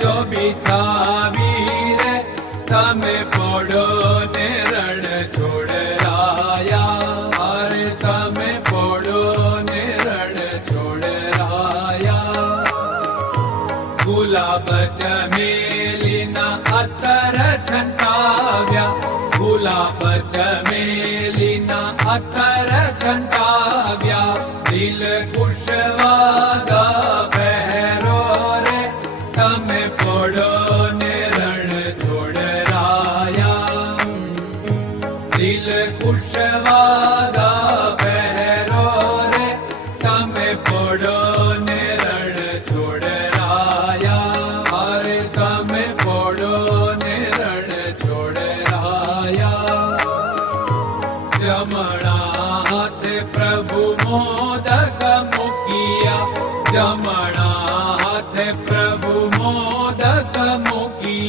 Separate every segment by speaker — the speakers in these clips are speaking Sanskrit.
Speaker 1: जो बिछावीर सम पोड़ो ने रण छोड़ राया हर सम पोड़ो ने रण छोड़ गुलाब चमेलिना अतर छंटाव्या। गुलाब me por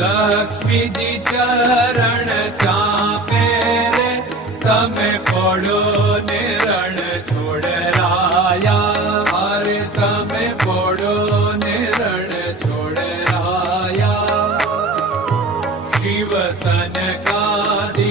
Speaker 1: लक्ष्मी चरणो निर छोडरायारे तमे पढो निर छोडराया। शिवसनकाधि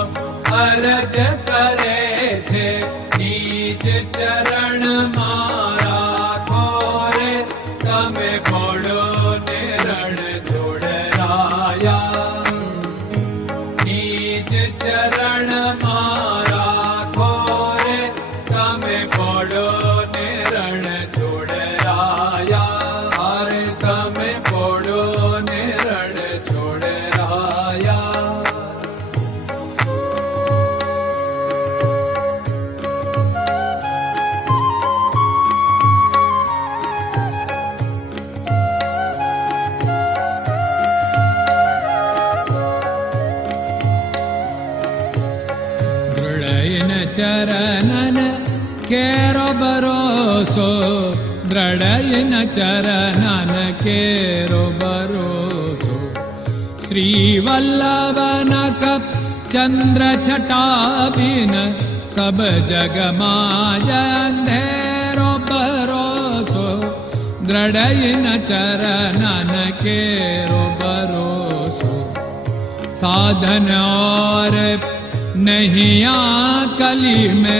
Speaker 1: करज करे छे नीच चर ಪಡೆಯಿನ ಚರಣನ ಕೇರೋ चरन केरो भरोसो श्रीवल्लभ चन्द्रटाबिन सब जगमाजेरो भरोसो। दृढय न चरन केरो भरोसो। साधन और नही मे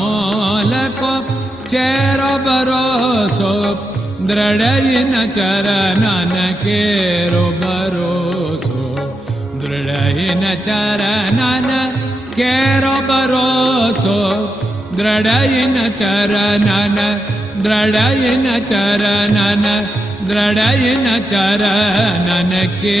Speaker 1: मालको चेर बरोसो दृढयिन चरणन केरो बरोसो दृढयिन चरणन केरो बरोसो दृढयिन चरणन दृढयिन चरणन दृढयिन चरणन के